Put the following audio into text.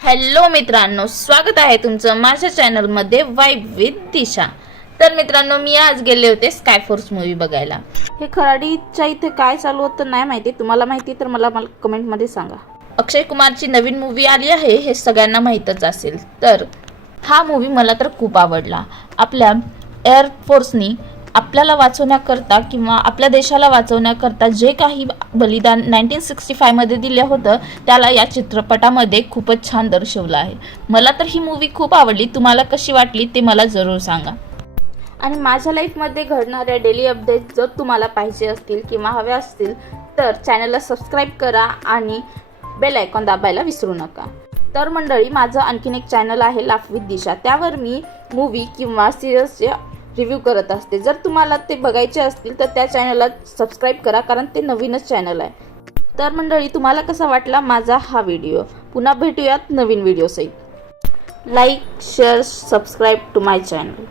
Hello मित्रांनो, स्वागत आहे तुमचं माझ्या चॅनलमध्ये वाईब विथ दिशा। तर मित्रांनो, मी आज गेले होते स्काय फोर्स मूवी बघायला। हे खराडीच्या इथे काय चालू होतं नाही माहिती, तुम्हाला माहिती तर मला कमेंटमध्ये सांगा। अक्षय कुमारची नवीन मूवी आली आहे हे सगळ्यांना माहीतच असेल। तर हा मूवी मला तर खूप आवडला। आपल्या एअर फोर्सनी आपल्याला वाचवण्याकरता किंवा आपल्या देशाला वाचवण्याकरता जे काही बलिदान 1965 मध्ये दिले होतं त्याला या चित्रपटामध्ये खूपच छान दर्शवलं आहे। मला तर ही मूवी खूप आवडली। तुम्हाला कशी वाटली ते मला जरूर सांगा। आणि माझ्या लाईफमध्ये घडणाऱ्या डेली अपडेट जर तुम्हाला पाहिजे असतील किंवा हव्या असतील तर चॅनलला सबस्क्राईब करा आणि बेल आयकॉन दाबायला विसरू नका। तर मंडळी, माझं आणखीन एक चॅनल आहे लाफ विथ दिशा, त्यावर मी मूवी किंवा सिरियल्सचे रिव्ह्यू करत असते। जर तुम्हाला ते बघायचे असतील तर त्या चॅनलला सबस्क्राईब करा, कारण ते नवीनच चॅनल आहे। तर मंडळी, तुम्हाला कसा वाटला माझा हा व्हिडिओ? पुन्हा भेटूयात नवीन व्हिडिओ सहित। Like, share, subscribe to my channel.